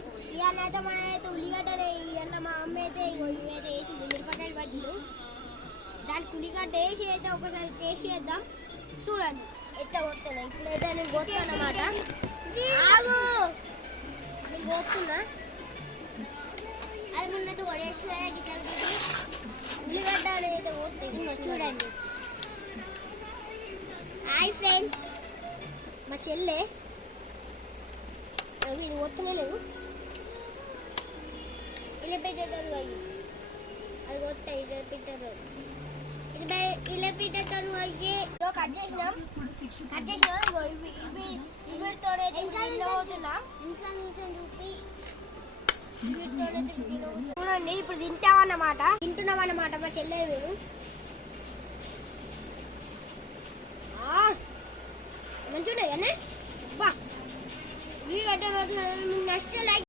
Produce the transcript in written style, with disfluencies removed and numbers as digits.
Guys ఇవాళ అయితే మనమైతే ఉల్లిగడ్డలు ఇవాళ మా అమ్మ అయితే ఇవైతే వేసింది మిరపకాయల బజ్జీలు. దానికి ఉల్లిగడ్డ వేసి అయితే ఒకసారి టేస్ట్ చేద్దాం. చూడండి ఎట్లా పోతున్నా. ఇప్పుడైతే నేను పోతున్నా అన్నమాట. నేను పోతున్నా. అది ముందు కొడేసి ఉల్లిగడ్డ అయితే పోతుంది చూడండి. హాయ్ ఫ్రెండ్స్, మా చెల్లె ఇది పోతూనే లేదు. ఇలా పెట్టేటోళ్ళు అయ్యి అది కొత్తాయి. ఇలా పెట్టారు ఇలా పెట్టేటోళ్ళు అయ్యి కట్ చేసినాం. ఇగో వీటితోనే అవుతున్నా. ఇంట్లో నుంచి చూపి చూడండి. ఇప్పుడు తింటున్నాం అన్నమాట మా చెల్లె. మేము మంచిగా ఉన్నాయి కానీ బా. ఈ గడ్డ నచ్చితే లైక్